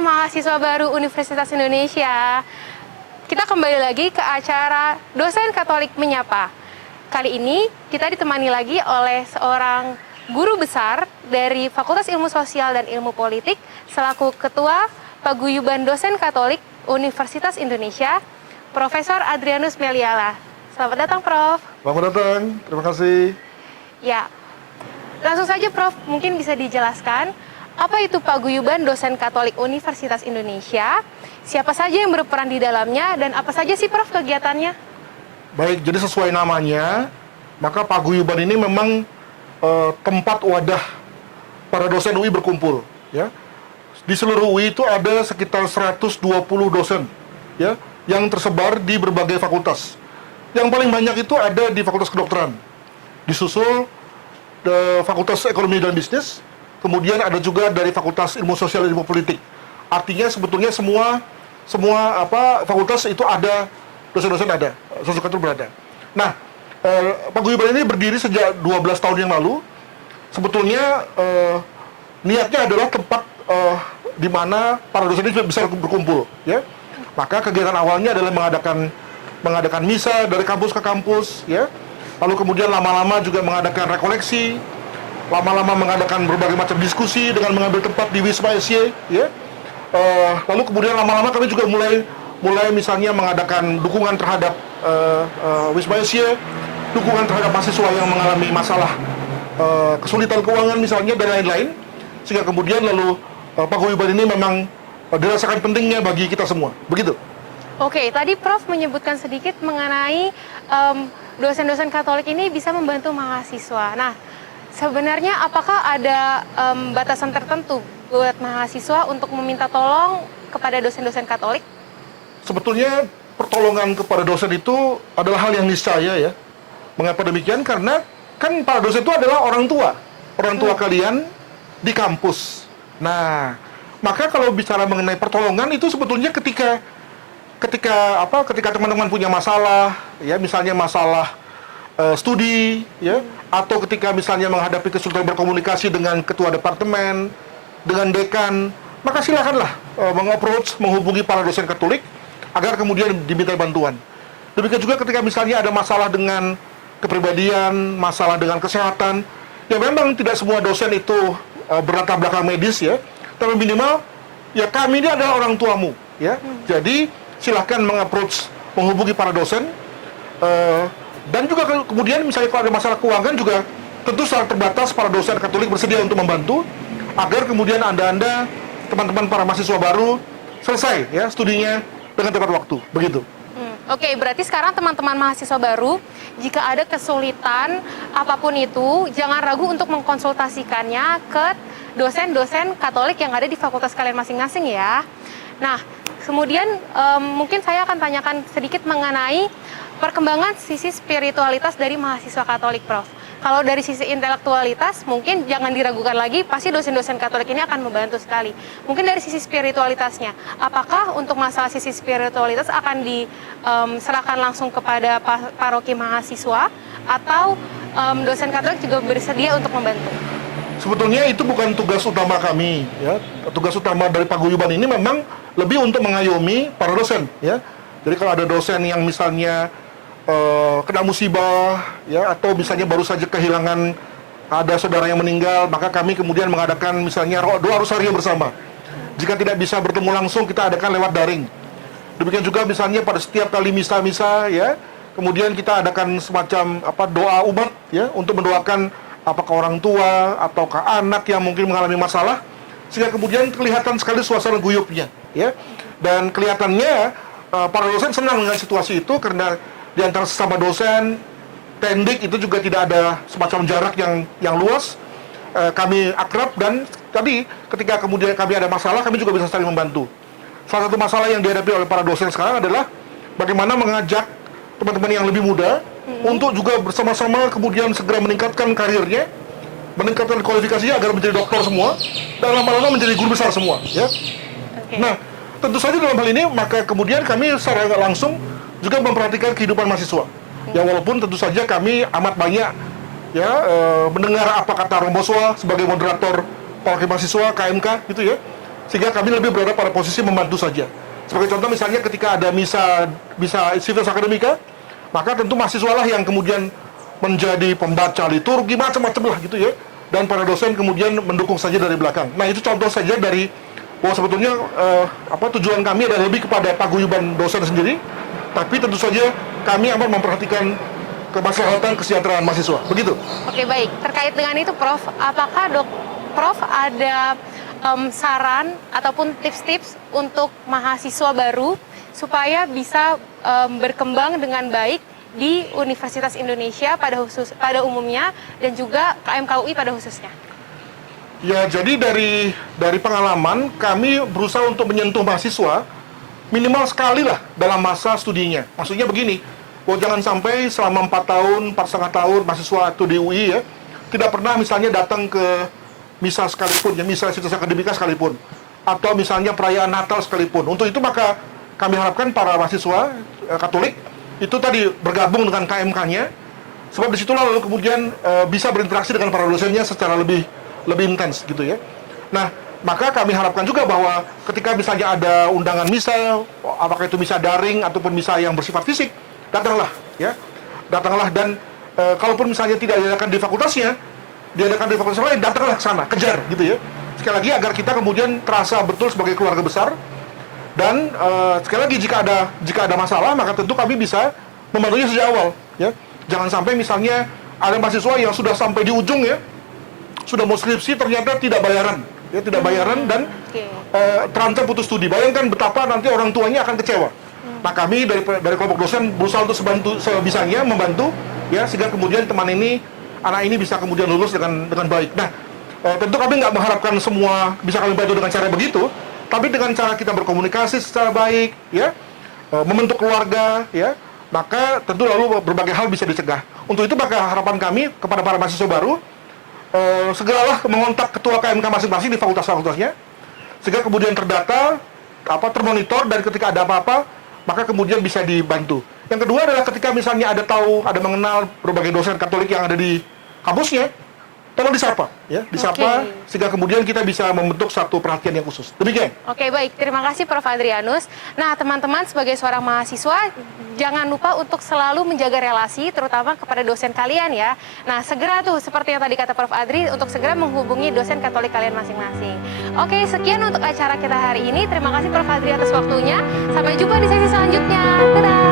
teman-teman mahasiswa baru Universitas Indonesia. Kita kembali lagi ke acara Dosen Katolik Menyapa. Kali ini kita ditemani lagi oleh seorang guru besar dari Fakultas Ilmu Sosial dan Ilmu Politik selaku Ketua Paguyuban Dosen Katolik Universitas Indonesia, Profesor Adrianus Meliala. Selamat datang, Prof. Selamat datang, terima kasih. Ya, langsung saja, Prof. Mungkin bisa dijelaskan apa itu Paguyuban Dosen Katolik Universitas Indonesia, siapa saja yang berperan di dalamnya, dan apa saja sih, Prof, kegiatannya? Baik, jadi sesuai namanya, maka Paguyuban ini memang tempat wadah para dosen UI berkumpul. Ya. Di seluruh UI itu ada sekitar 120 dosen ya, yang tersebar di berbagai fakultas. Yang paling banyak itu ada di Fakultas Kedokteran, disusul Fakultas Ekonomi dan Bisnis, kemudian ada juga dari Fakultas Ilmu Sosial dan Ilmu Politik. Artinya sebetulnya semua fakultas itu ada dosen-dosen ada, sosok itu berada. Nah, Paguyuban ini berdiri sejak 12 tahun yang lalu. Sebetulnya niatnya adalah tempat di mana para dosen ini bisa berkumpul, ya. Maka kegiatan awalnya adalah mengadakan misa dari kampus ke kampus, ya. Lalu kemudian lama-lama juga mengadakan rekoleksi, lama-lama mengadakan berbagai macam diskusi dengan mengambil tempat di Wisma SY, ya. Lalu kemudian lama-lama kami juga mulai misalnya mengadakan dukungan terhadap Wisma SY, dukungan terhadap mahasiswa yang mengalami masalah kesulitan keuangan misalnya dan lain-lain, sehingga kemudian lalu Paguyuban ini memang dirasakan pentingnya bagi kita semua, begitu. Oke, tadi Prof menyebutkan sedikit mengenai dosen-dosen Katolik ini bisa membantu mahasiswa. Nah, sebenarnya apakah ada batasan tertentu buat mahasiswa untuk meminta tolong kepada dosen-dosen Katolik? Sebetulnya pertolongan kepada dosen itu adalah hal yang niscaya, ya. Mengapa demikian? Karena kan para dosen itu adalah orang tua kalian di kampus. Nah, maka kalau bicara mengenai pertolongan itu sebetulnya ketika teman-teman punya masalah, ya, misalnya masalah studi, ya, atau ketika misalnya menghadapi kesulitan berkomunikasi dengan ketua departemen, dengan dekan, maka silakanlah menghubungi para dosen Katolik agar kemudian diminta bantuan. Demikian juga ketika misalnya ada masalah dengan kepribadian, masalah dengan kesehatan, ya memang tidak semua dosen itu berlatar belakang medis, ya, tapi minimal ya kami ini adalah orang tuamu, ya. Jadi silahkan menghubungi para dosen, dan juga kemudian misalnya kalau ada masalah keuangan juga tentu secara terbatas para dosen Katolik bersedia untuk membantu agar kemudian anda teman-teman para mahasiswa baru selesai, ya, studinya dengan tepat waktu, begitu. Oke, berarti sekarang teman-teman mahasiswa baru, jika ada kesulitan apapun itu, jangan ragu untuk mengkonsultasikannya ke dosen-dosen Katolik yang ada di fakultas kalian masing-masing, ya. Nah, kemudian mungkin saya akan tanyakan sedikit mengenai perkembangan sisi spiritualitas dari mahasiswa Katolik, Prof. Kalau dari sisi intelektualitas, mungkin jangan diragukan lagi, pasti dosen-dosen Katolik ini akan membantu sekali. Mungkin dari sisi spiritualitasnya, apakah untuk masalah sisi spiritualitas akan diserahkan langsung kepada paroki mahasiswa, atau dosen Katolik juga bersedia untuk membantu? Sebetulnya itu bukan tugas utama kami, ya. Tugas utama dari Paguyuban ini memang lebih untuk mengayomi para dosen, ya. Jadi kalau ada dosen yang misalnya kena musibah, ya, atau misalnya baru saja kehilangan ada saudara yang meninggal, maka kami kemudian mengadakan misalnya doa rosario bersama. Jika tidak bisa bertemu langsung, kita adakan lewat daring. Demikian juga misalnya pada setiap kali misa-misa, ya, kemudian kita adakan semacam doa umat, ya, untuk mendoakan apakah orang tua ataukah anak yang mungkin mengalami masalah, sehingga kemudian kelihatan sekali suasana guyupnya, ya. Dan kelihatannya para dosen senang dengan situasi itu karena di antara sesama dosen, tendik itu juga tidak ada semacam jarak yang luas. Kami akrab dan tadi ketika kemudian kami ada masalah, kami juga bisa saling membantu. Salah satu masalah yang dihadapi oleh para dosen sekarang adalah bagaimana mengajak teman-teman yang lebih muda untuk juga bersama-sama kemudian segera meningkatkan karirnya, meningkatkan kualifikasinya agar menjadi doktor semua, dan lama-lama menjadi guru besar semua, ya. Okay. Nah, tentu saja dalam hal ini maka kemudian kami secara langsung juga memperhatikan kehidupan mahasiswa. Ya, walaupun tentu saja kami amat banyak, ya, mendengar apa kata Romboswa sebagai moderator paroki mahasiswa KMK gitu, ya. sehingga kami lebih berada pada posisi membantu saja. Sebagai contoh misalnya ketika ada misa Civitas Akademika, maka tentu mahasiswa lah yang kemudian menjadi pembaca liturgi macam-macam lah gitu ya, dan para dosen kemudian mendukung saja dari belakang. Nah itu contoh saja dari bahwa sebetulnya tujuan kami adalah lebih kepada paguyuban dosen sendiri, tapi tentu saja kami amat memperhatikan kemaslahatan kesejahteraan mahasiswa. Begitu. Oke, baik. Terkait dengan itu, Prof, apakah Prof ada saran ataupun tips-tips untuk mahasiswa baru supaya bisa berkembang dengan baik di Universitas Indonesia pada umumnya dan juga KMKUI pada khususnya? Ya, jadi dari pengalaman kami berusaha untuk menyentuh mahasiswa minimal sekali lah dalam masa studinya. Maksudnya begini, jangan sampai selama 4 tahun, 4,5 tahun mahasiswa itu di UI ya, tidak pernah misalnya datang ke misa sekalipun, ya misa Civitas Akademika sekalipun, atau misalnya perayaan Natal sekalipun. Untuk itu maka kami harapkan para mahasiswa Katolik itu tadi bergabung dengan KMK-nya, sebab disitulah lalu kemudian bisa berinteraksi dengan para dosennya secara lebih intens gitu ya. Nah, maka kami harapkan juga bahwa ketika misalnya ada undangan misa, apakah itu misa daring ataupun misa yang bersifat fisik, datanglah ya, dan kalaupun misalnya tidak diadakan di fakultasnya, diadakan di fakultas lain, datanglah ke sana, kejar gitu ya. Sekali lagi agar kita kemudian terasa betul sebagai keluarga besar, dan sekali lagi jika ada masalah maka tentu kami bisa membantunya sejak awal ya. Jangan sampai misalnya ada mahasiswa yang sudah sampai di ujung ya, sudah mau skripsi ternyata tidak bayaran dan terancam putus studi. Bayangkan betapa nanti orang tuanya akan kecewa. Nah, kami dari kelompok dosen berusaha untuk sebisanya membantu ya, sehingga kemudian anak ini bisa kemudian lulus dengan baik. Nah, tentu kami nggak mengharapkan semua bisa kami bantu dengan cara begitu, tapi dengan cara kita berkomunikasi secara baik ya, membentuk keluarga ya, maka tentu lalu berbagai hal bisa dicegah. Untuk itu maka harapan kami kepada para mahasiswa baru, segeralah mengontak ketua KMK masing-masing di fakultas-fakultasnya, sehingga kemudian terdata, termonitor, dan ketika ada apa-apa, maka kemudian bisa dibantu. Yang kedua adalah ketika misalnya ada mengenal berbagai dosen Katolik yang ada di kampusnya, tolong disapa, ya, sehingga kemudian kita bisa membentuk satu perhatian yang khusus. Demikian. Oke, baik. Terima kasih Prof. Adrianus. Nah, teman-teman sebagai seorang mahasiswa, jangan lupa untuk selalu menjaga relasi, terutama kepada dosen kalian ya. Nah, segera tuh, seperti yang tadi kata Prof. Adri, untuk segera menghubungi dosen Katolik kalian masing-masing. Oke, sekian untuk acara kita hari ini. Terima kasih Prof. Adri atas waktunya. Sampai jumpa di sesi selanjutnya. Dadah!